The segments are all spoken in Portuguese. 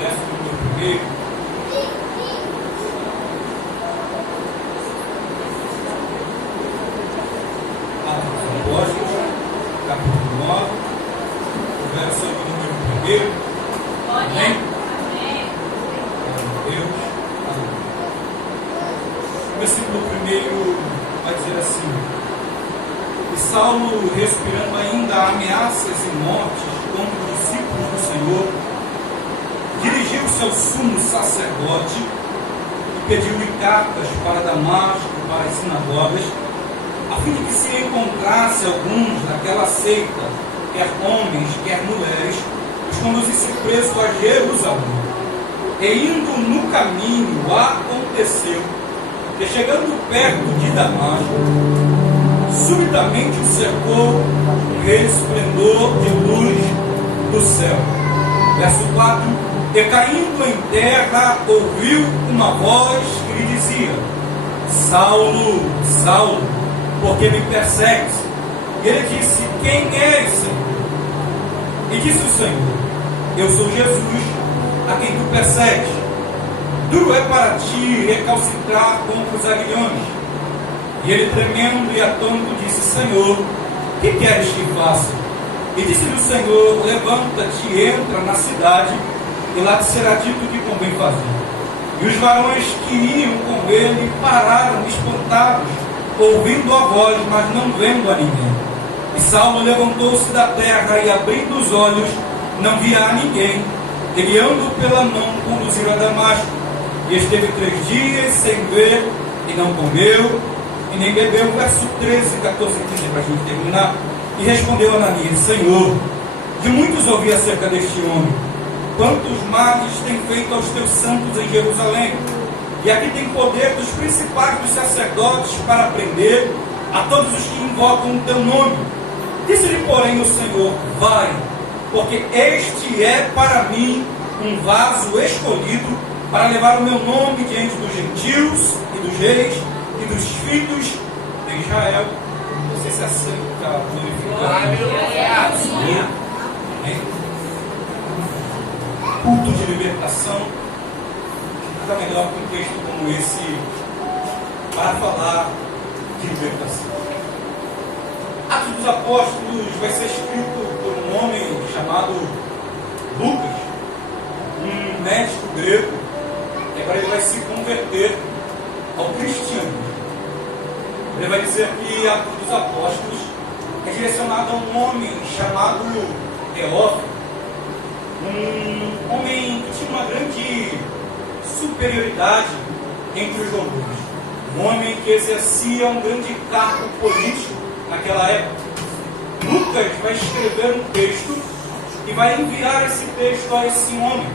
verso número 1. Atos dos Apóstolos, capítulo 9, o verso número 1. Amém? Glória a Deus. Amém. O versículo 1 vai dizer assim: e Saulo, respirando ainda ameaças e mortes contra os discípulos do Senhor, dirigiu-se ao sumo sacerdote e pediu-lhe cartas para Damasco, para as sinagogas, a fim de que se encontrasse alguns daquela seita, quer homens, quer mulheres, os conduzisse preso a Jerusalém. E indo no caminho, aconteceu que, chegando perto de Damasco, subitamente o cercou um resplendor de luz do céu. Verso 4: e caindo em terra, ouviu uma voz que lhe dizia: Saulo, Saulo, por que me persegues? E ele disse: quem és, Senhor? E disse o Senhor: eu sou Jesus, a quem tu persegues. Duro é para ti recalcitrar contra os aguilhões. E ele, tremendo e atônito, disse: Senhor, que queres que faça? E disse-lhe o Senhor: levanta-te e entra na cidade, e lá te será dito o que convém fazer. E os varões que iam com ele pararam espantados, ouvindo a voz, mas não vendo a ninguém. E Saulo levantou-se da terra e, abrindo os olhos, não via a ninguém. E, guiando pela mão, conduziram a Damasco. E esteve 3 dias sem ver, e não comeu, e nem bebeu. Verso 13, 14 e 15, para a gente terminar. E respondeu Ananias: Senhor, de muitos ouvi acerca deste homem, quantos males tem feito aos teus santos em Jerusalém. E aqui tem poder dos principais dos sacerdotes para prender a todos os que invocam o teu nome. Disse-lhe, porém, o Senhor: vai, porque este é para mim um vaso escolhido para levar o meu nome diante dos gentios e dos reis e dos filhos de Israel. Você se aceita glorificar? Amém. Culto de libertação. Nada melhor que um texto como esse para falar de libertação. Atos dos Apóstolos vai ser escrito por um homem chamado Lucas, um médico grego, que agora ele vai se converter ao cristianismo. Ele vai dizer que Atos dos Apóstolos é direcionado a um homem chamado Teófilo, um homem que tinha uma grande superioridade entre os romanos, um homem que exercia um grande cargo político naquela época. Lucas vai escrever um texto e vai enviar esse texto a esse homem.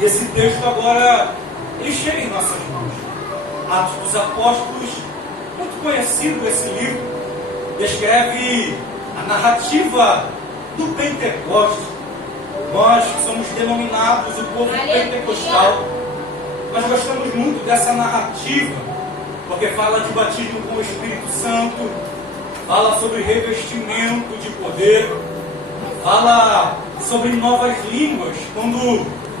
E esse texto agora ele chega em nossas mãos. Atos dos Apóstolos, muito conhecido esse livro, descreve a narrativa do Pentecostes. Nós que somos denominados o povo pentecostal, nós gostamos muito dessa narrativa, porque fala de batismo com o Espírito Santo, fala sobre revestimento de poder, fala sobre novas línguas, quando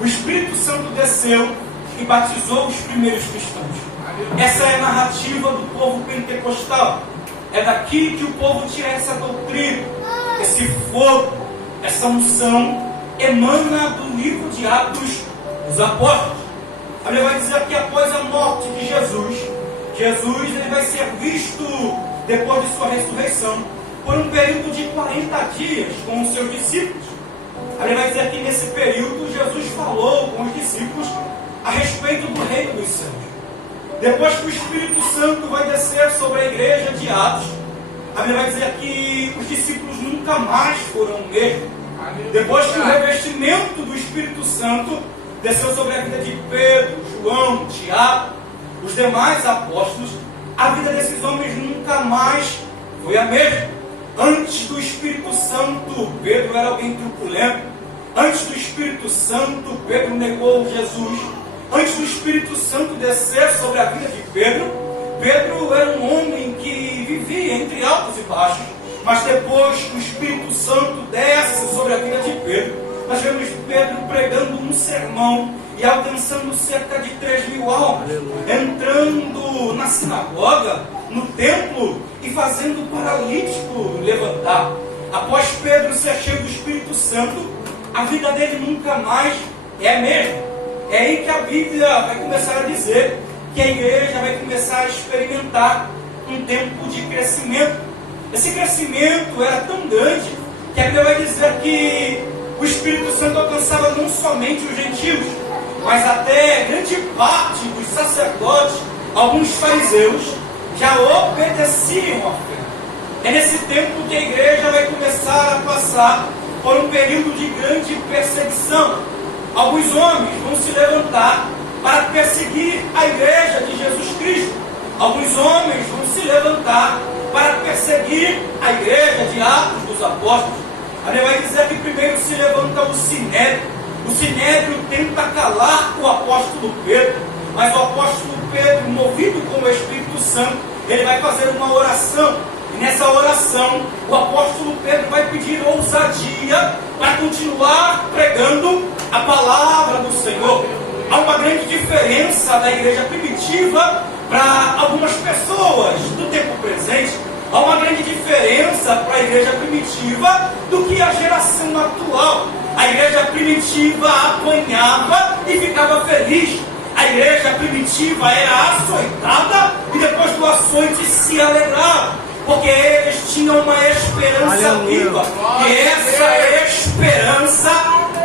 o Espírito Santo desceu e batizou os primeiros cristãos. Essa é a narrativa do povo pentecostal. É daqui que o povo tira essa doutrina, esse fogo, essa unção emana do livro de Atos dos Apóstolos. A Bíblia vai dizer que após a morte de Jesus ele vai ser visto depois de sua ressurreição por um período de 40 dias com os seus discípulos. A Bíblia vai dizer que nesse período Jesus falou com os discípulos a respeito do reino dos céus. Depois que o Espírito Santo vai descer sobre a igreja de Atos, a Bíblia vai dizer que os discípulos nunca mais foram o mesmo. Depois que o revestimento do Espírito Santo desceu sobre a vida de Pedro, João, Tiago, os demais apóstolos, a vida desses homens nunca mais foi a mesma. Antes do Espírito Santo, Pedro era alguém truculento. Antes do Espírito Santo, Pedro negou Jesus. Antes do Espírito Santo descer sobre a vida de Pedro, Pedro era um homem que vivia entre altos e baixos. Mas depois que o Espírito Santo desce sobre a vida de Pedro, nós vemos Pedro pregando um sermão e alcançando cerca de 3.000 almas, entrando na sinagoga, no templo e fazendo o paralítico levantar. Após Pedro ser cheio do Espírito Santo, a vida dele nunca mais é a mesma. É aí que a Bíblia vai começar a dizer que a igreja vai começar a experimentar um tempo de crescimento. Esse crescimento era tão grande que a Bíblia vai dizer que o Espírito Santo alcançava não somente os gentios, mas até grande parte dos sacerdotes, alguns fariseus, já obedeciam à fé. É nesse tempo que a igreja vai começar a passar por um período de grande perseguição. Alguns homens vão se levantar para perseguir a igreja de Jesus Cristo. Alguns homens vão se levantar para perseguir a igreja de Atos dos Apóstolos. A Bíblia vai dizer que primeiro se levanta o Sinédrio. O Sinédrio tenta calar o apóstolo Pedro, mas o apóstolo Pedro, movido com o Espírito Santo, ele vai fazer uma oração. E nessa oração, o apóstolo Pedro vai pedir ousadia para continuar pregando a palavra do Senhor. Há uma grande diferença da igreja primitiva para algumas pessoas do tempo presente. Há uma grande diferença para a igreja primitiva do que a geração atual. A igreja primitiva apanhava e ficava feliz. A igreja primitiva era açoitada e depois do açoite se alegrava, porque eles tinham uma esperança viva, e essa esperança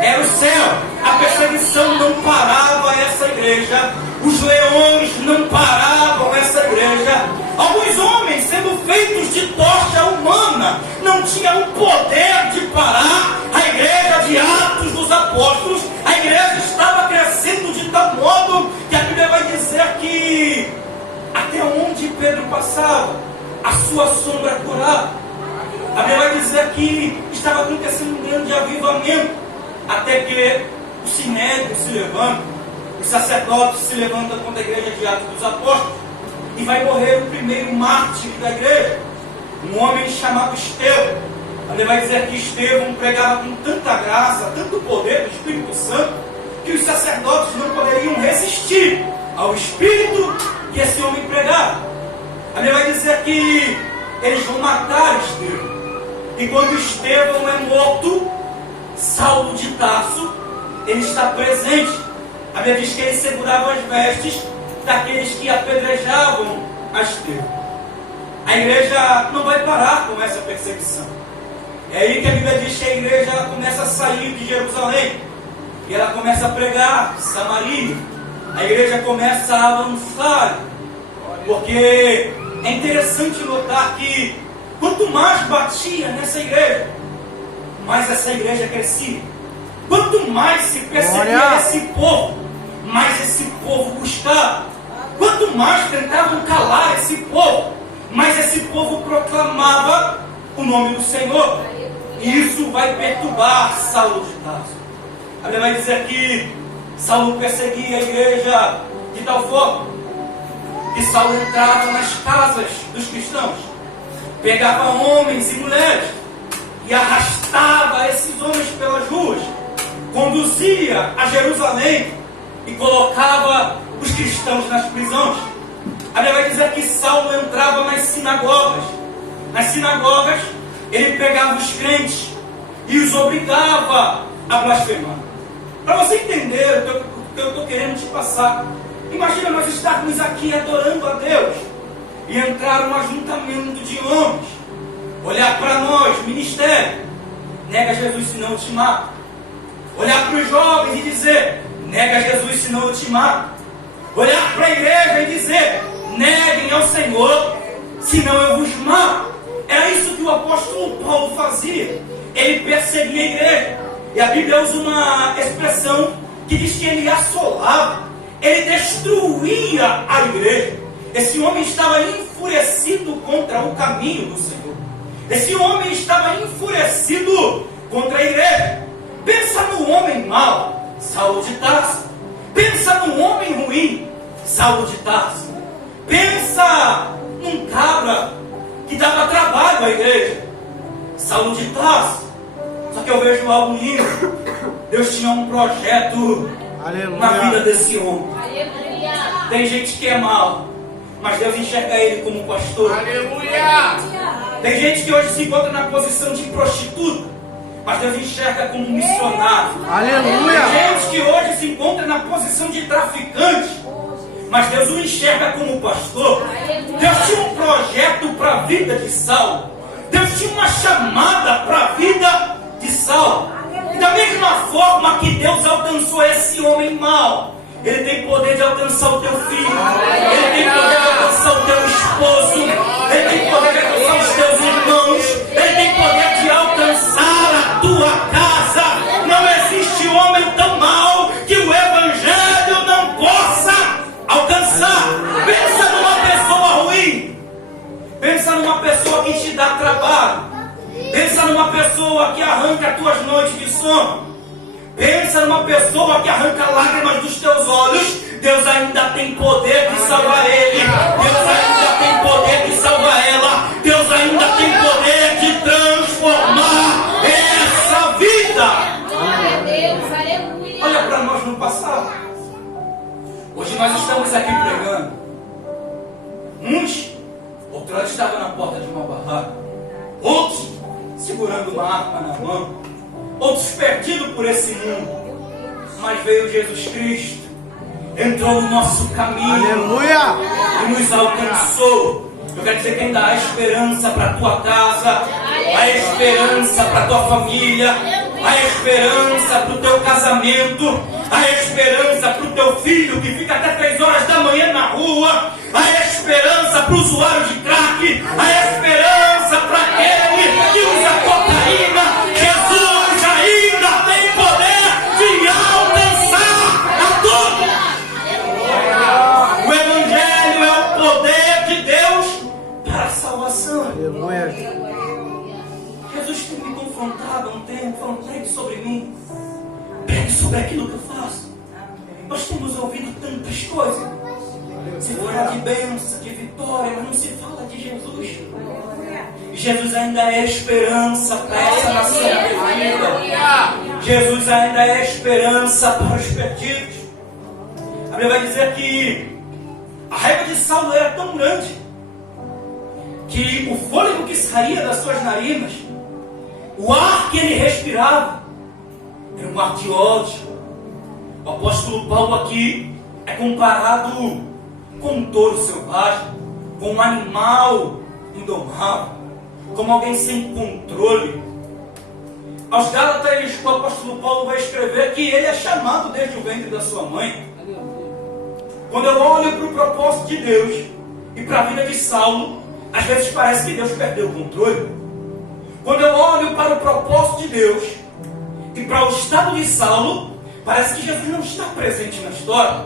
era o céu. A perseguição não parava essa igreja, os leões não paravam essa igreja. Alguns homens, sendo feitos de tocha humana, não tinham o poder de parar a igreja de Atos dos Apóstolos. A igreja estava crescendo de tal modo que a Bíblia vai dizer que até onde Pedro passava, a sua sombra curava. A Bíblia vai dizer que estava acontecendo um grande avivamento, até que o Sinédrio se levanta, os sacerdotes se levantam contra a igreja de Atos dos Apóstolos, e vai morrer o primeiro mártir da igreja, um homem chamado Estevão. A Bíblia vai dizer que Estevão pregava com tanta graça, tanto poder do Espírito Santo, que os sacerdotes não poderiam resistir ao Espírito que esse homem pregava. A Bíblia vai dizer que eles vão matar Estevão. E quando Estevão é morto, Saulo de Tarso, ele está presente. A Bíblia diz que ele segurava as vestes daqueles que apedrejavam a Estevão. A igreja não vai parar com essa perseguição. É aí que a Bíblia diz que a igreja começa a sair de Jerusalém, e ela começa a pregar Samaria. A igreja começa a avançar, porque é interessante notar que quanto mais batia nessa igreja, mais essa igreja crescia. Quanto mais se perseguia esse povo, mais esse povo buscava. Quanto mais tentavam calar esse povo, mais esse povo proclamava o nome do Senhor. E isso vai perturbar Saulo de Tarso. A Bíblia vai dizer que Saulo perseguia a igreja de tal forma que Saulo entrava nas casas dos cristãos, pegava homens e mulheres e arrastava esses homens pelas ruas, conduzia a Jerusalém e colocava os cristãos nas prisões. A Bíblia vai dizer que Saulo entrava nas sinagogas. Nas sinagogas, ele pegava os crentes e os obrigava a blasfemar. Para você entender o que eu estou querendo te passar, imagina nós estarmos aqui adorando a Deus e entrar um ajuntamento de homens, olhar para nós, ministério, nega Jesus senão eu te mato. Olhar para os jovens e dizer, nega Jesus senão eu te mato. Olhar para a igreja e dizer, neguem ao Senhor, senão eu vos mato. Era isso que o apóstolo Paulo fazia. Ele perseguia a igreja. E a Bíblia usa uma expressão que diz que ele assolava, ele destruía a igreja. Esse homem estava enfurecido contra o caminho do Senhor. Esse homem estava enfurecido contra a igreja. Pensa no homem mau, Saulo de Tarso. Pensa no homem ruim, Saulo de Tarso. Pensa num cabra que dava trabalho à igreja, Saulo de Tarso. Só que eu vejo algo lindo. Deus tinha um projeto na vida desse homem. Aleluia. Tem gente que é mal, mas Deus enxerga ele como pastor. Aleluia. Tem gente que hoje se encontra na posição de prostituta, mas Deus enxerga como missionário. Aleluia. Tem gente que hoje se encontra na posição de traficante, mas Deus o enxerga como pastor. Deus tinha um projeto para a vida de Saulo. Deus tinha uma chamada para a vida de Saulo. E da mesma forma que Deus alcançou esse homem mau, Ele tem poder de alcançar o teu filho. Ele tem poder de alcançar o teu esposo. Ele tem poder de alcançar os teus irmãos. Ele tem poder de alcançar a tua casa. Não existe homem tão mau que o Evangelho não possa alcançar. Pensa numa pessoa ruim. Pensa numa pessoa que te dá trabalho. Pensa numa pessoa que arranca as tuas noites de sono. Pensa numa pessoa que arranca lágrimas dos teus olhos. Deus ainda tem poder de salvar ele. Deus ainda tem poder de salvar ela. Deus ainda tem poder de transformar essa vida. Glória a Deus, aleluia. Olha para nós no passado. Hoje nós estamos aqui pregando. Uns, outrora estavam na porta de uma barraca. Outros, segurando uma arma na mão. Outros perdidos por esse mundo. Mas veio Jesus Cristo, entrou no nosso caminho. Aleluia. E nos alcançou. Eu quero dizer que ainda há esperança para a tua casa. Há esperança para a tua família. Há esperança para o teu casamento. Há esperança para o teu filho que fica até 3 horas da manhã na rua. Há esperança para o usuário de crack. Há esperança para aquele que usa cocaína. Jesus ainda tem poder de alcançar a todos. O Evangelho é o poder de Deus para a salvação. Aleluia. Jesus tem me confrontado há um tempo, falando: pregue sobre mim, pregue sobre aquilo que eu faço. Nós temos ouvido tantas coisas. Se fala de bênção, de vitória, mas não se fala de Jesus. Jesus ainda é esperança para essa nação perdida. Jesus ainda é esperança para os perdidos. A Bíblia vai dizer que a raiva de Saulo era tão grande que o fôlego que saía das suas narinas, o ar que ele respirava, era um ar de ódio. O apóstolo Paulo aqui é comparado com um touro selvagem, com um animal indomável, como alguém sem controle. Aos Gálatas, o apóstolo Paulo vai escrever que ele é chamado desde o ventre da sua mãe. Quando eu olho para o propósito de Deus e para a vida de Saulo, às vezes parece que Deus perdeu o controle. Quando eu olho para o propósito de Deus e para o estado de Saulo, parece que Jesus não está presente na história.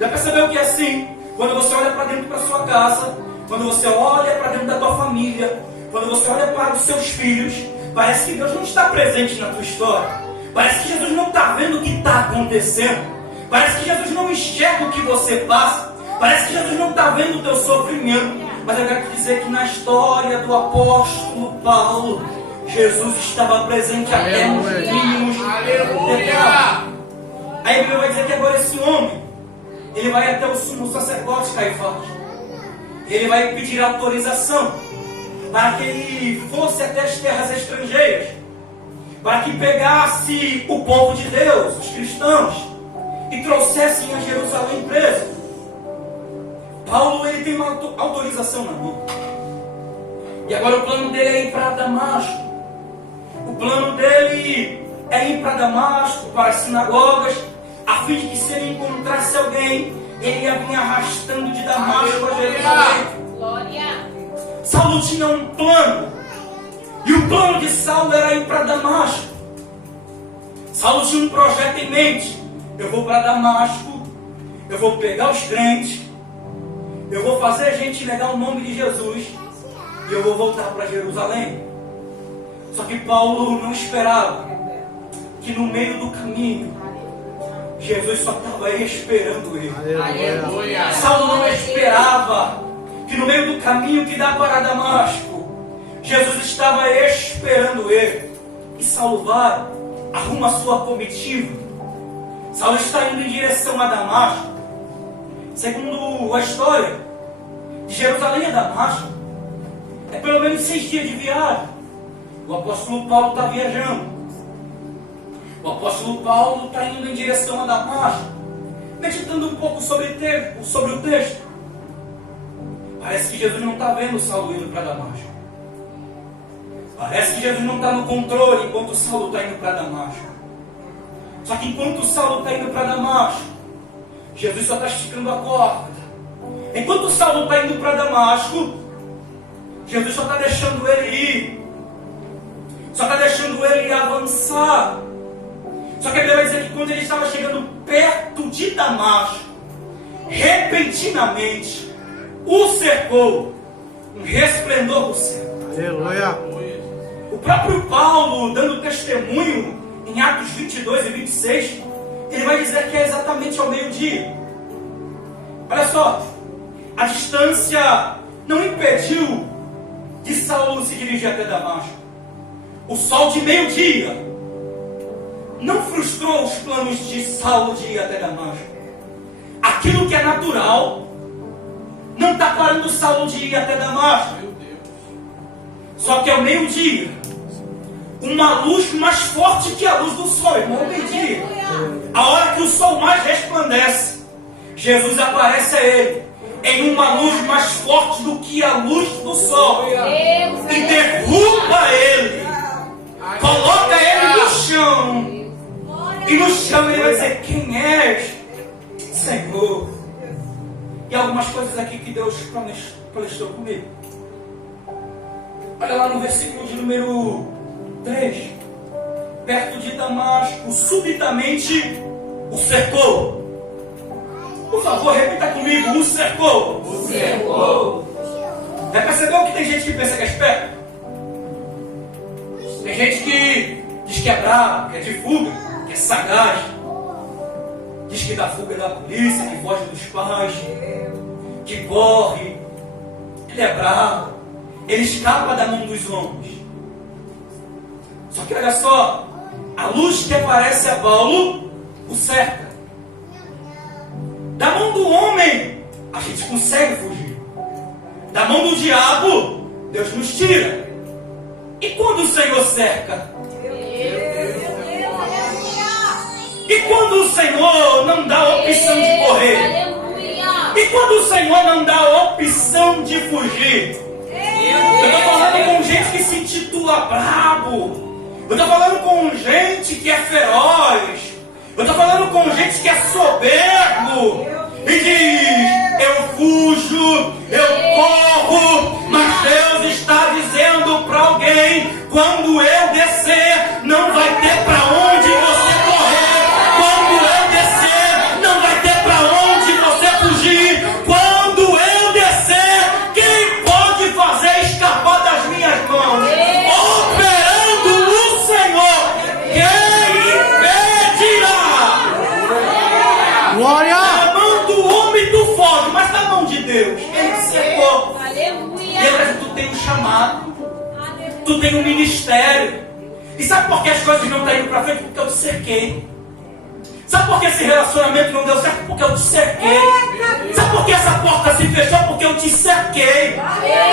Já percebeu que é assim? Quando você olha para dentro da sua casa, quando você olha para dentro da tua família, quando você olha para os seus filhos, parece que Deus não está presente na tua história. Parece que Jesus não está vendo o que está acontecendo. Parece que Jesus não enxerga o que você passa. Parece que Jesus não está vendo o teu sofrimento. Mas eu quero te dizer que na história do apóstolo Paulo, Jesus estava presente até nos mínimos detalhes. Aí a Bíblia vai dizer que agora esse homem, ele vai até o sumo sacerdote Caifás. Ele vai pedir autorização para que ele fosse até as terras estrangeiras, para que pegasse o povo de Deus, os cristãos, e trouxessem a Jerusalém preso. Paulo, ele tem uma autorização na mão. E agora o plano dele é ir para Damasco. O plano dele é ir para Damasco, para as sinagogas, a fim de que se ele encontrasse alguém, ele ia vir arrastando de Damasco a Jerusalém. Glória. Saulo tinha um plano. E o plano de Saulo era ir para Damasco. Saulo tinha um projeto em mente. Eu vou para Damasco, eu vou pegar os crentes, eu vou fazer a gente negar o nome de Jesus e eu vou voltar para Jerusalém. Só que Paulo não esperava que no meio do caminho Jesus só estava esperando ele. Aleluia. Saulo não esperava que no meio do caminho que dá para Damasco Jesus estava esperando ele. E Saulo vai arruma a sua comitiva. Saulo está indo em direção a Damasco. Segundo a história, de Jerusalém a Damasco é pelo menos 6 dias de viagem. O apóstolo Paulo está viajando. O apóstolo Paulo está indo em direção a Damasco, meditando um pouco sobre o texto. Parece que Jesus não está vendo Saulo indo para Damasco. Parece que Jesus não está no controle enquanto Saulo está indo para Damasco. Só que enquanto Saulo está indo para Damasco, Jesus só está esticando a corda. Enquanto Saulo está indo para Damasco, Jesus só está deixando ele ir. Só está deixando ele avançar. Só que a Bíblia vai dizer que quando ele estava chegando perto de Damasco, repentinamente o cercou um resplendor do céu. Aleluia. O próprio Paulo, dando testemunho em Atos 22 e 26, ele vai dizer que é exatamente ao meio-dia. Olha só, a distância não impediu de Saulo se dirigir até Damasco. O sol de meio-dia não frustrou os planos de Saulo de ir até Damasco. Aquilo que é natural não está parando Saulo de ir até Damasco. Só que ao meio-dia, uma luz mais forte que a luz do sol, irmão, ao meio-dia, a hora que o sol mais resplandece, Jesus aparece a ele em uma luz mais forte do que a luz do sol e derruba ele, coloca ele no chão. E no chão ele vai dizer: quem és, Senhor? E algumas coisas aqui que Deus planeou comigo. Olha lá no versículo de número 3. Perto de Damasco, subitamente o cercou. Por favor, repita comigo: o cercou. O cercou. Já percebeu que tem gente que pensa que é esperto? Tem gente que diz que é bravo, que é de fuga, que é sagaz. Diz que dá fuga da polícia, que foge dos pais, que corre. Ele é bravo. Ele escapa da mão dos homens. Só que olha só, a luz que aparece a Paulo o cerca. Da mão do homem, a gente consegue fugir. Da mão do diabo, Deus nos tira. E quando o Senhor cerca? E quando o Senhor não dá a opção de correr? E quando o Senhor não dá a opção de fugir? Eu estou falando com gente que se intitula brabo. Eu estou falando com gente que é feroz. Eu estou falando com gente que é soberbo. E diz: eu fujo, eu corro, mas Deus está dizendo para alguém: quando eu descer, não vai ter para onde você correr. Quando eu descer, não vai ter para onde você fugir. Quando eu descer, quem pode fazer escapar das minhas mãos? Operando o Senhor, quem impedirá? Glória. Na mão do homem tu foge, mas na mão de Deus, Ele te cercou. Lembra que tu tem um chamado, tu tem um ministério. E sabe por que as coisas não estão indo para frente? Porque eu te cerquei. Sabe por que esse relacionamento não deu certo? Porque eu te cerquei. Sabe por que essa porta se fechou? Porque eu te cerquei.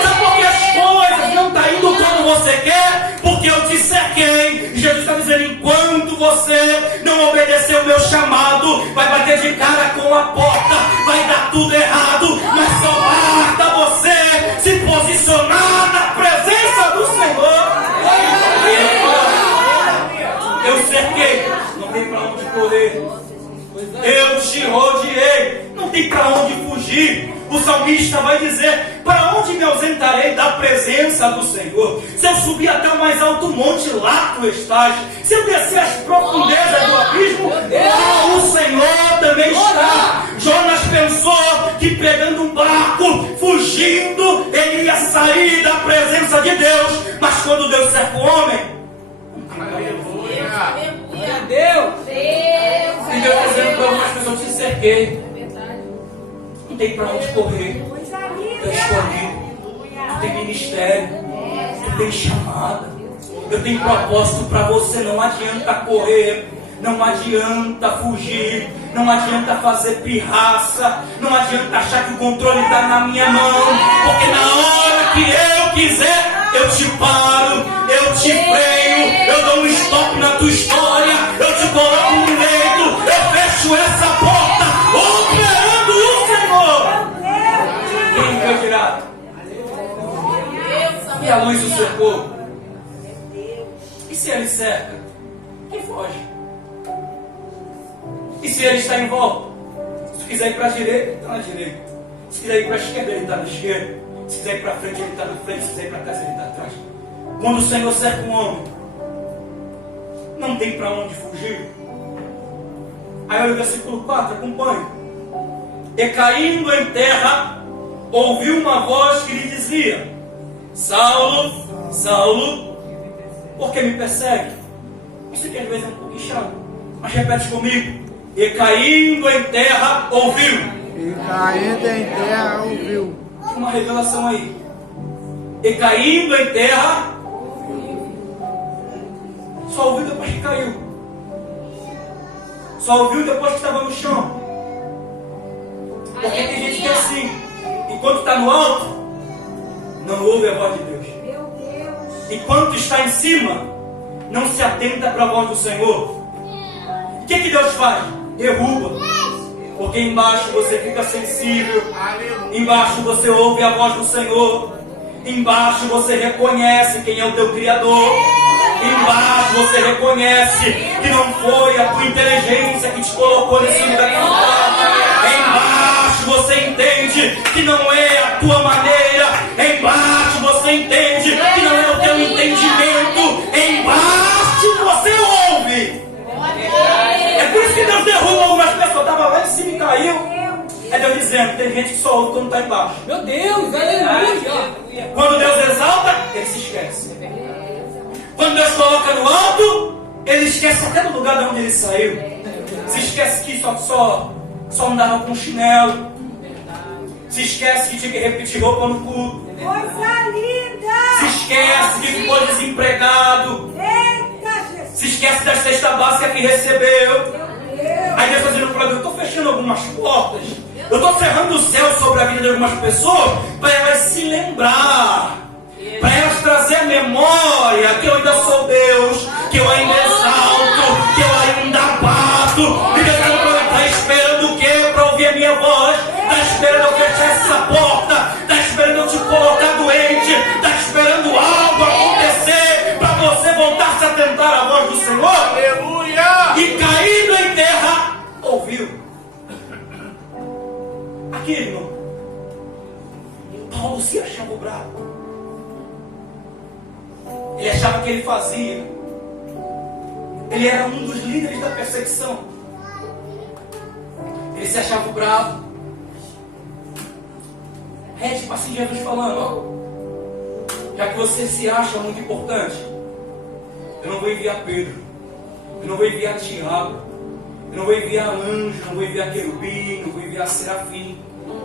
Sabe por que as coisas não estão indo como você quer? Porque eu te cerquei. E Jesus está dizendo: enquanto você não obedecer o meu chamado, vai bater de cara com a porta, vai dar tudo errado, mas só basta você se posicionar na presença do Senhor. Eu cerquei, não tem para onde correr. Eu te rodeei, não tem para onde fugir. O salmista vai dizer: para onde me ausentarei da presença do Senhor? Se eu subir até o mais alto monte, lá tu estás. Se eu descer as profundezas do abismo, lá o Senhor também está. Jonas pensou que pegando um barco, fugindo, ele ia sair da presença de Deus. Mas quando Deus cerca o homem, Deus. e Deus está dizendo para algumas pessoas: eu te cerquei, não tem para onde correr. Tu é escolhido, tu tem ministério, tu tem chamada. Eu tenho propósito para você. Não adianta correr, não adianta fugir, não adianta fazer pirraça, não adianta achar que o controle está na minha mão, porque na hora que eu quiser, eu te paro, eu te freio, eu dou um stop na tua história, eu te coloco no leito, eu fecho essa porta, operando o Senhor. Quem foi tirado? E a luz o cercou? E se ele cerca? Quem foge? E se ele está em volta? Se tu quiser ir para a direita, ele está na direita. Se quiser ir para a esquerda, ele está na esquerda. Se quiser ir para frente, ele está na frente. Se quiser ir para trás, ele está atrás. Quando o Senhor cerca um homem, não tem para onde fugir. Aí olha o versículo 4, acompanhe. E caindo em terra, ouviu uma voz que lhe dizia: Saulo, Saulo, por que me persegue? Isso aqui às vezes é um pouquinho chato, mas repete comigo. E caindo em terra, ouviu. E caindo em terra, ouviu. Tem uma revelação aí. E caindo em terra, só ouviu depois que caiu. Só ouviu depois que estava no chão. Porque tem gente que é assim. Enquanto está no alto, não ouve a voz de Deus. Enquanto está em cima, não se atenta para a voz do Senhor. O que Deus faz? Derruba. Porque embaixo você fica sensível. Embaixo você ouve a voz do Senhor. Embaixo você reconhece quem é o teu Criador. Embaixo você reconhece que não foi a tua inteligência que te colocou nesse lugar que está. Embaixo você entende que não é a tua maneira. Embaixo você entende que não é o teu entendimento. Embaixo você ouve. É por isso que Deus derruba algumas pessoas. Estava lá em cima e caiu. É Deus dizendo, tem gente que só ouve quando está embaixo. Meu Deus, aleluia. Quando Deus exalta, ele se esquece. Quando Deus coloca no alto, ele esquece até do lugar de onde ele saiu. Se esquece que só andava com chinelo. Se esquece que tinha que repetir roupa no culto. Coisa linda! Se esquece que ficou desempregado. Eita, Jesus! Se esquece da cesta básica que recebeu. Meu Deus! Aí Deus está dizendo para mim, eu estou fechando algumas portas. Eu estou cerrando o céu sobre a vida de algumas pessoas para elas se lembrar. Para elas trazer a memória que eu ainda sou Deus, que eu ainda exalto, que eu ainda bato. E Deus está esperando o quê? Para ouvir a minha voz. Está esperando eu fechar essa porta. Está esperando eu te colocar doente. Está esperando algo acontecer para você voltar a se atentar à voz do Senhor. Aleluia! E caído em terra, ouviu. Aqui, irmão, Paulo se achava bravo. Ele achava que ele fazia. Ele era um dos líderes da perseguição. Ele se achava bravo. É tipo assim Jesus falando, ó, já que você se acha muito importante, eu não vou enviar Pedro, eu não vou enviar Tiago, eu não vou enviar anjo, não vou enviar querubim, não vou enviar serafim.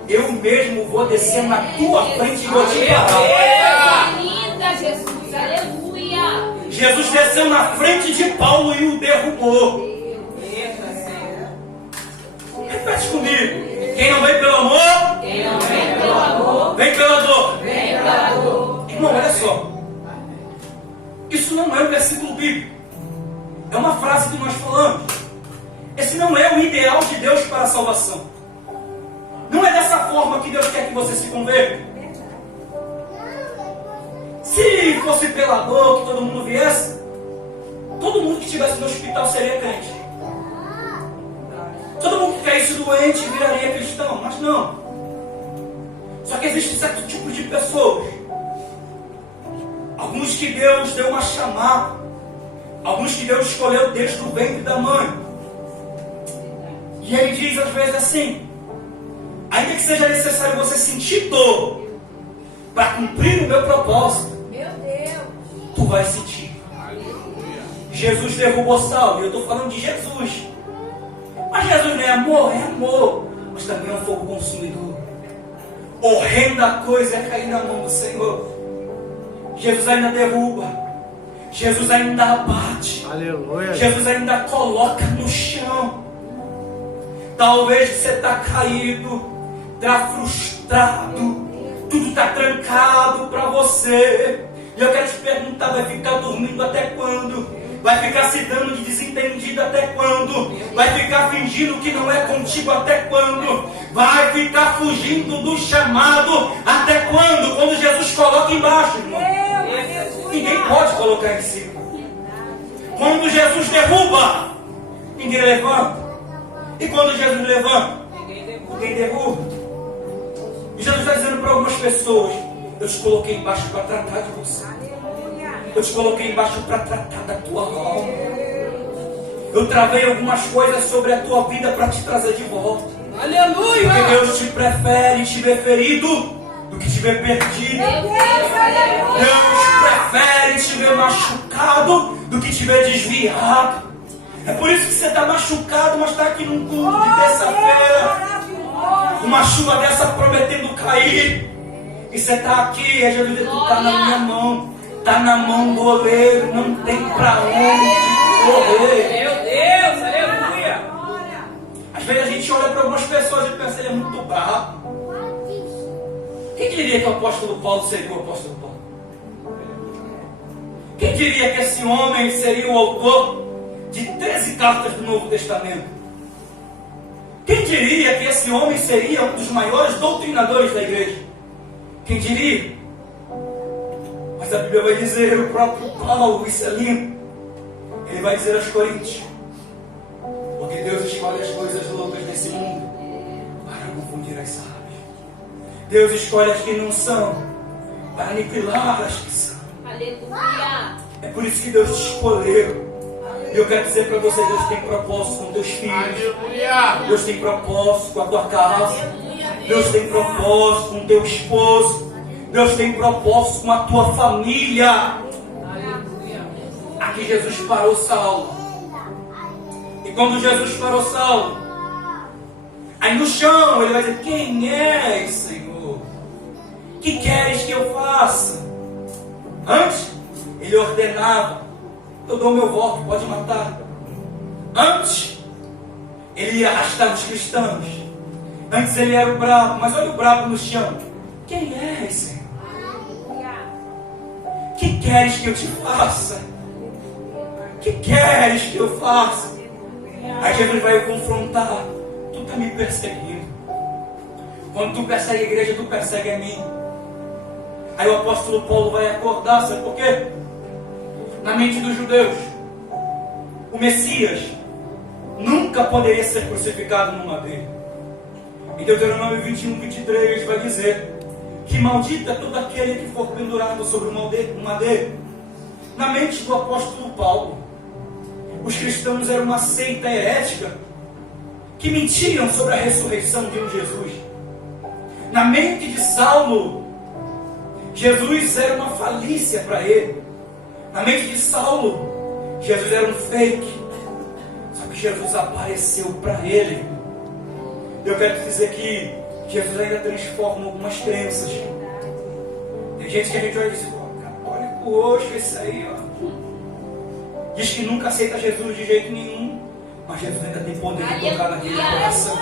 Eu mesmo vou descer na tua frente e vou te parar. Linda, Jesus! Aleluia! Jesus desceu na frente de Paulo e o derrubou. Repete comigo. Quem não vem pelo amor? Quem não vem pelo amor, Vem pela dor. vem pela dor. Irmão, olha só. Isso não é um versículo bíblico. É uma frase que nós falamos. Esse não é o ideal de Deus para a salvação. Não é dessa forma que Deus quer que você se converta. Se fosse pela dor que todo mundo viesse, todo mundo que estivesse no hospital seria crente. Todo mundo que caísse doente viraria cristão, mas não. Só que existe um certo tipo de pessoas. Alguns que Deus deu uma chamada. Alguns que Deus escolheu desde o ventre da mãe. E Ele diz às vezes assim: ainda que seja necessário você sentir dor para cumprir o meu propósito, Meu Deus! tu vai sentir. Jesus derrubou Saulo, e eu estou falando de Jesus. Mas Jesus não é amor, mas também é um fogo consumidor. Horrenda coisa é cair na mão do Senhor. Jesus ainda derruba. Jesus ainda abate. Aleluia. Jesus ainda coloca no chão. Talvez você está caído, está frustrado, tudo está trancado para você. E eu quero te perguntar, vai ficar dormindo até quando? Vai ficar se dando de desentendido até quando? Vai ficar fingindo que não é contigo até quando? Vai ficar fugindo do chamado até quando? Quando Jesus coloca embaixo, irmão. Ninguém pode colocar em cima. Quando Jesus derruba, ninguém levanta. E quando Jesus levanta, ninguém derruba. E Jesus está dizendo para algumas pessoas: eu te coloquei embaixo para tratar de você. Eu te coloquei embaixo para tratar da tua alma. Eu travei algumas coisas sobre a tua vida para te trazer de volta. Aleluia! Porque Deus te prefere te ver ferido do que te ver perdido. Deus prefere te ver machucado do que te ver desviado. É por isso que você está machucado, mas está aqui num culto de terça-feira. Uma chuva dessa prometendo cair. E você está aqui, e Jesus diz: tu está na minha mão. Está na mão do oleiro, não tem para onde correr. Meu Deus, aleluia! Às vezes a gente olha para algumas pessoas e pensa: ele é muito bravo. Quem diria que o apóstolo Paulo seria o apóstolo Paulo? Quem diria que esse homem seria o autor de 13 cartas do Novo Testamento? Quem diria que esse homem seria um dos maiores doutrinadores da igreja? Quem diria? Mas a Bíblia vai dizer, o próprio Paulo, isso é lindo, ele vai dizer aos Coríntios: porque Deus escolhe as coisas loucas desse mundo para confundir as sábias. Deus escolhe as que não são para aniquilar as que são. Aleluia! É por isso que Deus te escolheu. E eu quero dizer para você: Deus tem propósito com teus filhos. Aleluia. Deus tem propósito com a tua casa. Deus tem propósito com teu esposo. Deus tem propósito com a tua família. Aqui Jesus parou Saulo. E quando Jesus parou Saulo, aí no chão ele vai dizer: quem és, Senhor? Que queres que eu faça? Antes ele ordenava: eu dou meu voto, pode matar. Antes ele ia arrastar os cristãos. Antes ele era o brabo. Mas olha o brabo no chão: quem és, Senhor? Que queres que eu te faça? Que queres que eu faça? Aí Jesus vai confrontar: tu está me perseguindo. Quando tu persegue a igreja, tu persegue a mim. Aí o apóstolo Paulo vai acordar, sabe por quê? Na mente dos judeus, o Messias nunca poderia ser crucificado no madeiro. Em Deuteronômio 21, 23 vai dizer que maldito é todo aquele que for pendurado sobre o madeiro. Na mente do apóstolo Paulo, os cristãos eram uma seita herética que mentiam sobre a ressurreição de um Jesus. Na mente de Saulo, Jesus era uma falícia para ele. Na mente de Saulo, Jesus era um fake. Só que Jesus apareceu para ele. Eu quero te dizer que Jesus ainda transforma algumas crenças. Tem gente que a gente olha e diz: católico roxo, esse aí, ó, diz que nunca aceita Jesus de jeito nenhum. Mas Jesus ainda tem poder de tocar naquele coração.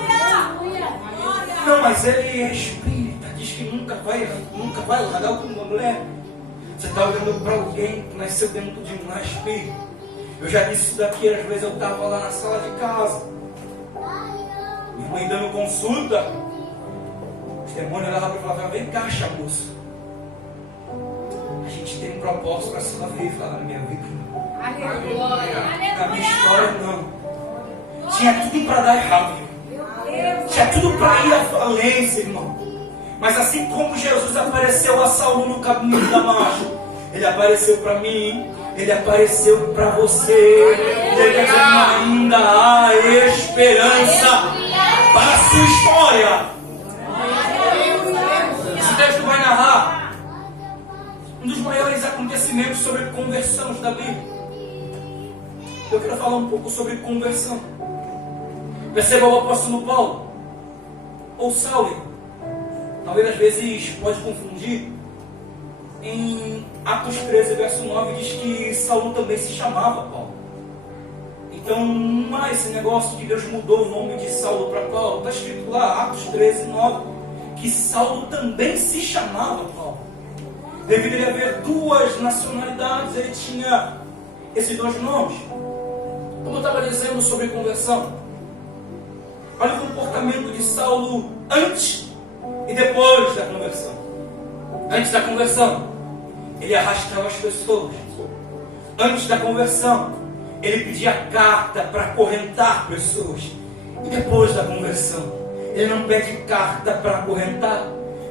Não, mas ele é espírita, diz que nunca vai largar uma mulher. Você está olhando para alguém que nasceu dentro de um espírito. Eu já disse isso daqui, às vezes eu estava lá na sala de casa, minha mãe dando consulta, os demônios lá para falar: vem cá, moço, a gente tem um propósito para sua vida. Falar: na minha vida não, na minha história não. Tinha tudo para dar errado, tinha tudo para ir à falência, irmão. Mas assim como Jesus apareceu a Saulo no caminho de Damasco, ele apareceu para mim, ele apareceu para você. Ele dizendo: ainda há esperança para a sua história. Esse texto vai narrar um dos maiores acontecimentos sobre conversões da Bíblia. Eu quero falar um pouco sobre conversão. Perceba o apóstolo Paulo, ou Saulo, talvez às vezes pode confundir. Em Atos 13, verso 9, diz que Saulo também se chamava Paulo. Então, não há esse negócio de Deus mudou o nome de Saulo para Paulo. Está escrito lá, Atos 13, 9, que Saulo também se chamava Paulo. Devido a ele haver duas nacionalidades, ele tinha esses dois nomes. Como eu estava dizendo sobre conversão, olha o comportamento de Saulo antes e depois da conversão. Antes da conversão, ele arrastava as pessoas. Antes da conversão, ele pedia carta para acorrentar pessoas. E depois da conversão, ele não pede carta para acorrentar,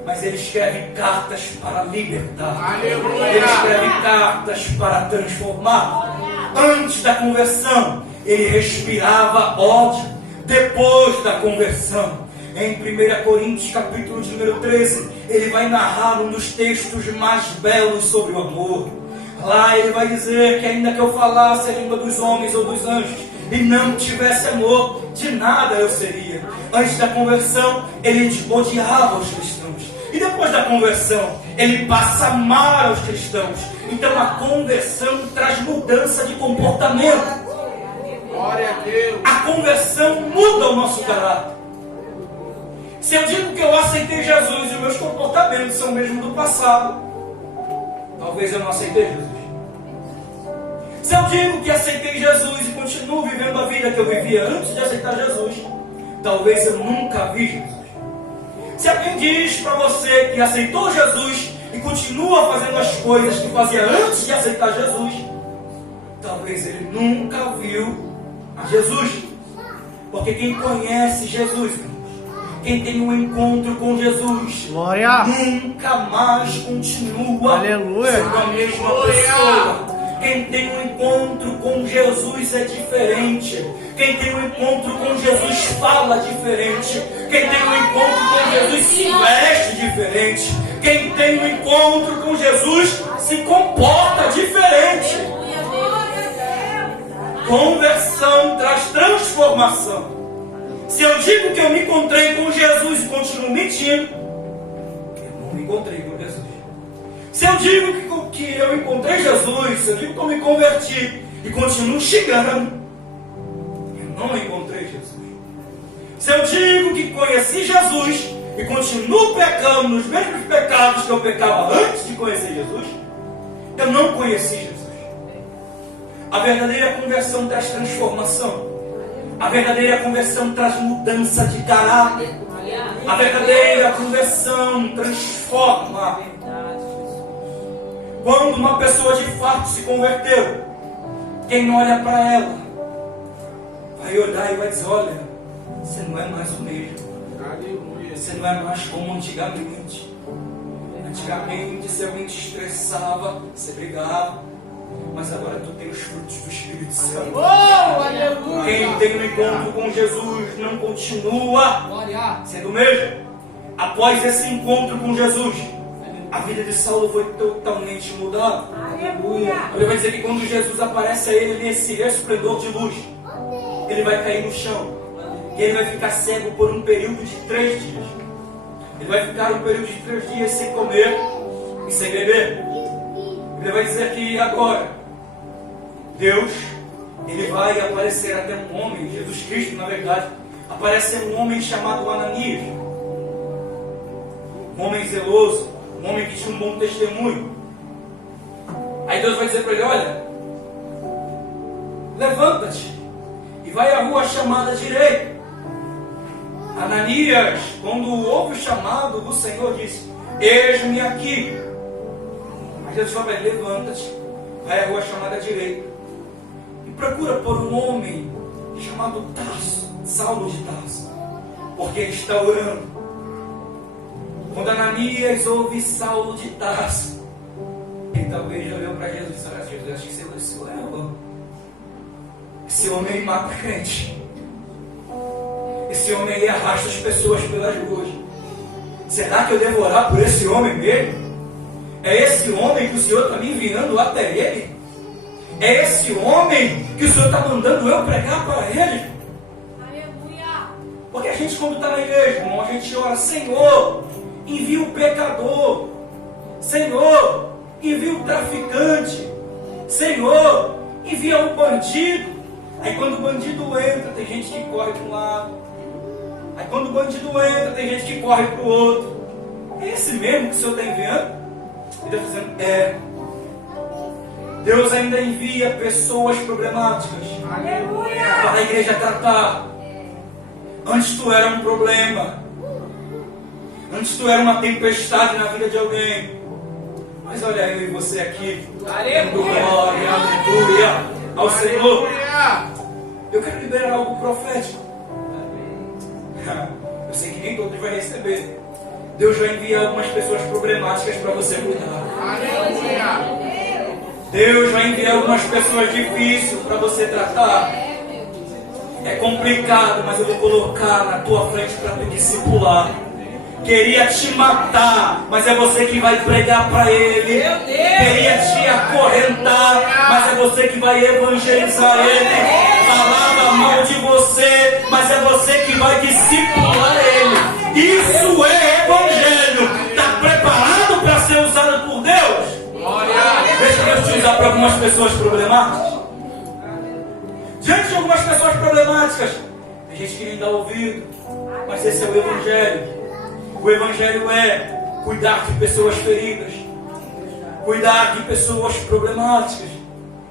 mas ele escreve cartas para libertar. Aleluia! Ele escreve cartas para transformar. Antes da conversão, ele respirava ódio. Depois da conversão, em 1 Coríntios, capítulo de número 13, ele vai narrar um dos textos mais belos sobre o amor. Lá ele vai dizer que ainda que eu falasse a língua dos homens ou dos anjos e não tivesse amor, de nada eu seria. Antes da conversão, ele odiava os cristãos. E depois da conversão, ele passa a amar os cristãos. Então a conversão traz mudança de comportamento. Glória a Deus! A conversão muda o nosso caráter. Se eu digo que eu aceitei Jesus e os meus comportamentos são o mesmo do passado, talvez eu não aceitei Jesus. Se eu digo que aceitei Jesus e continuo vivendo a vida que eu vivia antes de aceitar Jesus, talvez eu nunca vi Jesus. Se alguém diz para você que aceitou Jesus e continua fazendo as coisas que fazia antes de aceitar Jesus, talvez ele nunca viu a Jesus. Porque quem conhece Jesus, quem tem um encontro com Jesus, Glória! nunca mais continua Aleluia! sendo a mesma pessoa. Quem tem um encontro com Jesus é diferente. Quem tem um encontro com Jesus fala diferente. Quem tem um encontro com Jesus se veste diferente. Quem tem um encontro com Jesus se comporta diferente. Conversão traz transformação. Se eu digo que eu me encontrei com Jesus e continuo mentindo, eu não me encontrei com Jesus. Se eu digo que eu encontrei Jesus, se eu digo que eu me converti e continuo xingando, eu não encontrei Jesus. Se eu digo que conheci Jesus e continuo pecando nos mesmos pecados que eu pecava antes de conhecer Jesus, eu não conheci Jesus. A verdadeira conversão traz transformação. A verdadeira conversão traz mudança de caráter. A verdadeira conversão transforma. Quando uma pessoa de fato se converteu, quem olha para ela vai olhar e vai dizer: olha, você não é mais o mesmo. Aleluia! Você não é mais como antigamente. Antigamente, se alguém te estressava, você brigava. Mas agora tu tem os frutos do Espírito Santo. Oh, aleluia! Quem tem um encontro com Jesus não continua sendo o mesmo. Após esse encontro com Jesus, a vida de Saulo foi totalmente mudada. Ele vai dizer que quando Jesus aparece a ele nesse resplendor de luz, ele vai cair no chão. E ele vai ficar cego por um período de 3 dias. Ele vai ficar um período de 3 dias sem comer e sem beber. Ele vai dizer que agora Deus, ele vai aparecer até um homem, Jesus Cristo, na verdade, aparece um homem chamado Ananias. Um homem zeloso, um homem que tinha um bom testemunho. Aí Deus vai dizer para ele: olha, levanta-te e vai à rua chamada direita. Ananias, quando ouve o chamado do Senhor, disse: eis-me aqui. Mas Jesus fala: levanta-te, vai à rua chamada direita e procura por um homem chamado Tarso, Saulo de Tarso, porque ele está orando. Quando Ananias ouve Saulo de Tarso, ele talvez olhou para Jesus e disse: Jesus, acho que você leva. Esse homem mata crente. Esse homem aí arrasta as pessoas pelas ruas. Será que eu devo orar por esse homem mesmo? É esse homem que o Senhor está me enviando até ele? É esse homem que o Senhor está mandando eu pregar para ele? Aleluia! Porque a gente, quando está na igreja, irmão, a gente ora: Senhor, envia o pecador. Senhor, envia um traficante. Senhor, envia um bandido. Aí quando o bandido entra, tem gente que corre para um lado. Aí quando o bandido entra, tem gente que corre para o outro. É esse mesmo que o Senhor está enviando? Ele está dizendo, Deus ainda envia pessoas problemáticas para a igreja tratar. Antes tu era um problema. Antes tu era uma tempestade na vida de alguém. Mas olha eu e você aqui, dando glória, aleluia ao Senhor. Eu quero liberar algo profético. Eu sei que nem todos vai receber. Deus vai enviar algumas pessoas problemáticas para você cuidar. Deus vai enviar algumas pessoas difíceis para você tratar. É complicado, mas eu vou colocar na tua frente para te discipular. Queria te matar, mas é você que vai pregar para ele. Queria te acorrentar, mas é você que vai evangelizar ele. Falava mal de você, mas é você que vai discipular ele. Isso é evangelho. Está preparado para ser usado por Deus? Deixa Deus te usar para algumas pessoas problemáticas. Diante de algumas pessoas problemáticas, tem gente que nem dá ouvido, mas esse é o evangelho. O evangelho é cuidar de pessoas feridas, cuidar de pessoas problemáticas.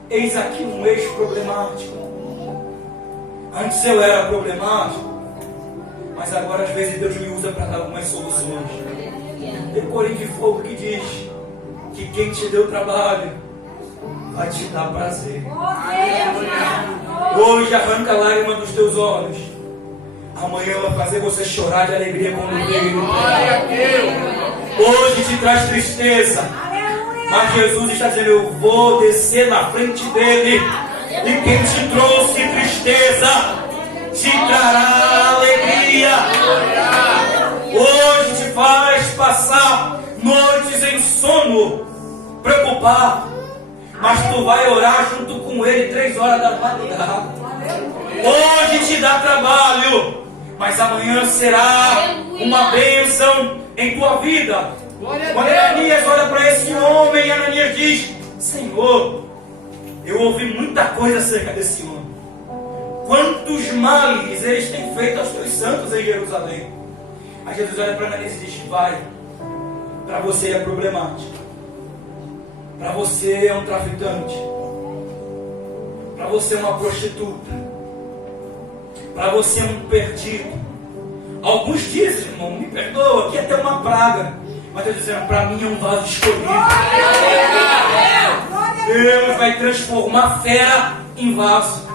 Eis aqui um ex-problemático. Antes eu era problemático, mas agora às vezes Deus me usa para dar algumas soluções. Tem Coríntios de Fogo que diz que quem te deu trabalho vai te dar prazer. Hoje arranca a lágrima dos teus olhos. Amanhã vai fazer você chorar de alegria quando veio. Hoje te traz tristeza, mas Jesus está dizendo, eu vou descer na frente dele. E quem te trouxe tristeza te trará alegria. Hoje te faz passar noites em sono, preocupado, mas tu vai orar junto com ele 3 horas da madrugada. Hoje te dá trabalho, mas amanhã será uma bênção em tua vida. Quando Ananias olha para esse homem, Ananias diz, Senhor, eu ouvi muita coisa acerca desse homem. Quantos males eles têm feito aos teus santos em Jerusalém. Aí Jesus olha para Ananias e diz, vai, para você é problemático. Para você é um traficante. Para você é uma prostituta. Para você é um perdido. Alguns dizem, irmão, me perdoa, que é até uma praga. Mas Deus dizendo, para mim é um vaso escolhido. Deus vai transformar fera em vaso.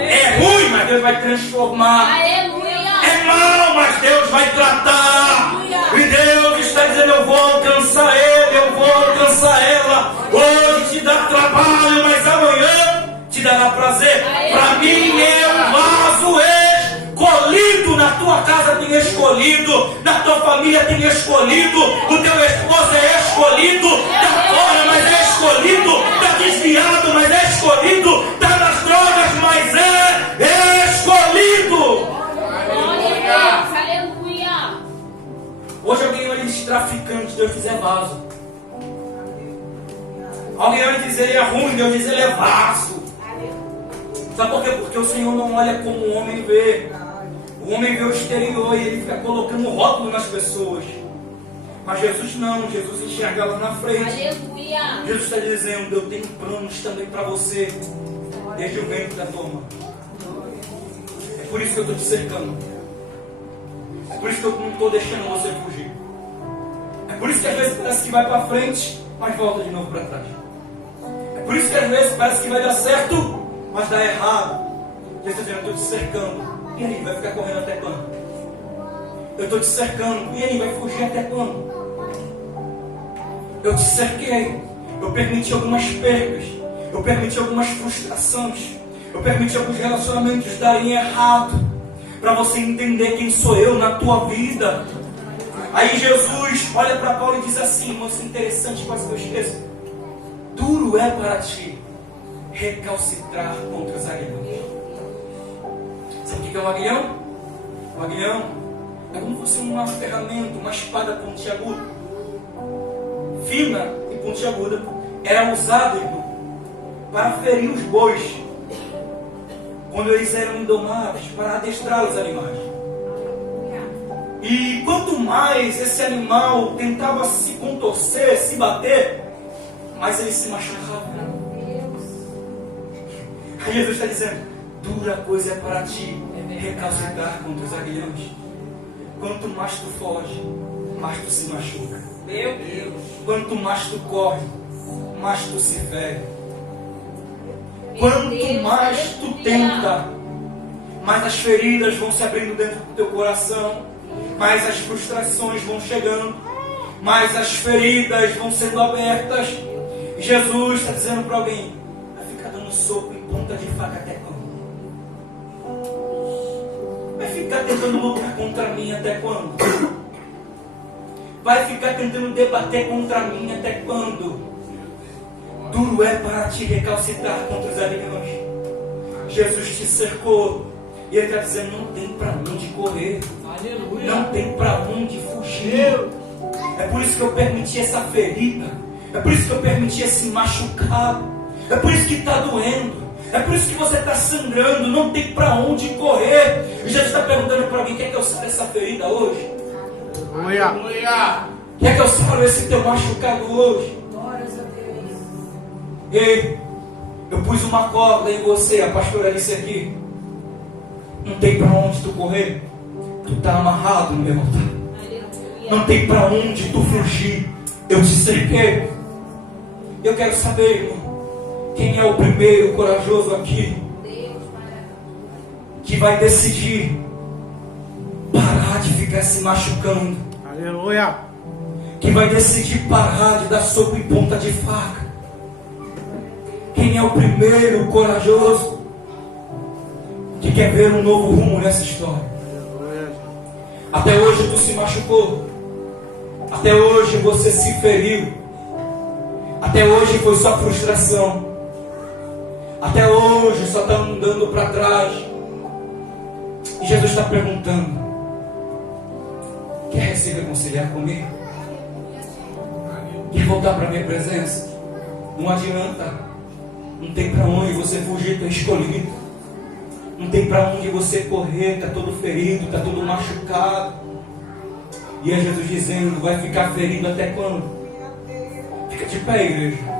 É ruim, mas Deus vai transformar. É mal, mas Deus vai tratar. E Deus está dizendo, eu vou alcançar ele, eu vou alcançar ela. Hoje te dá trabalho, mas amanhã te dará prazer. Para mim é um vaso escolhido. Na tua casa tem escolhido, na tua família tem escolhido, o teu esposo é escolhido, está fora, mas é escolhido, está desviado, mas é escolhido, está nas drogas, mas é escolhido. Aleluia. Hoje alguém vai dizer traficante, Deus diz é vaso. Alguém vai dizer ele é ruim, Deus diz ele é vaso. Sabe por quê? Porque o Senhor não olha como o homem vê. O homem vê o exterior e ele fica colocando rótulo nas pessoas. Mas Jesus não, Jesus enxerga lá na frente. Aleluia. Jesus está dizendo, eu tenho planos também para você, desde o ventre da tua mãe. É por isso que eu estou te cercando. É por isso que eu não estou deixando você fugir. É por isso que às vezes parece que vai para frente, mas volta de novo para trás. É por isso que às vezes parece que vai dar certo, mas dá errado. Jesus está dizendo, eu estou te cercando. E aí, vai ficar correndo até quando? Eu estou te cercando. E aí, vai fugir até quando? Eu te cerquei. Eu permiti algumas perdas. Eu permiti algumas frustrações. Eu permiti alguns relacionamentos darem errado. Para você entender quem sou eu na tua vida. Aí Jesus olha para Paulo e diz assim, moço interessante, quase que eu esqueço. Duro é para ti recalcitrar contra os aguilhões. Sabe o que é o aguilhão? O aguilhão é como se fosse uma ferramenta, uma espada pontiaguda, fina e pontiaguda, era usado, irmão, para ferir os bois, quando eles eram indomáveis, para adestrar os animais. E quanto mais esse animal tentava se contorcer, se bater, mais ele se machucava. Aí Jesus está dizendo: dura coisa é para ti recalcitrar contra os aguilhões. Quanto mais tu foge, mais tu se machuca. Meu Deus. Quanto mais tu corre, mais tu se fere. Quanto mais tu tenta, mais as feridas vão se abrindo dentro do teu coração, mais as frustrações vão chegando, mais as feridas vão sendo abertas. E Jesus está dizendo para alguém: vai ficar dando soco em ponta de faca até quando? Vai ficar tentando lutar contra mim até quando? Vai ficar tentando debater contra mim até quando? Duro é para te recalcitrar contra os aguilhões. Jesus te cercou e Ele está dizendo: não tem para onde correr, Aleluia. não tem para onde fugir. É por isso que eu permiti essa ferida, é por isso que eu permiti esse machucado, é por isso que está doendo, é por isso que você está sangrando, não tem para onde correr. E Jesus está perguntando para alguém: quer que eu sare essa ferida hoje? Aleluia. Quer que eu sare esse teu machucado hoje? Ei, eu pus uma corda em você, a pastora disse aqui: não tem para onde tu correr, tu está amarrado no meu altar. Não tem para onde tu fugir, eu te cerquei. Eu quero saber, irmão, quem é o primeiro corajoso aqui que vai decidir parar de ficar se machucando, Aleluia. que vai decidir parar de dar soco em ponta de faca. Quem é o primeiro corajoso que quer ver um novo rumo nessa história? Até hoje tu se machucou, até hoje você se feriu, até hoje foi só frustração, até hoje só está andando para trás. E Jesus está perguntando: quer se reconciliar comigo? Quer voltar para a minha presença? Não adianta. Não tem para onde você fugir, está escolhido. Não tem para onde você correr, está todo ferido, está todo machucado. E é Jesus dizendo: vai ficar ferido até quando? Fica de pé, igreja.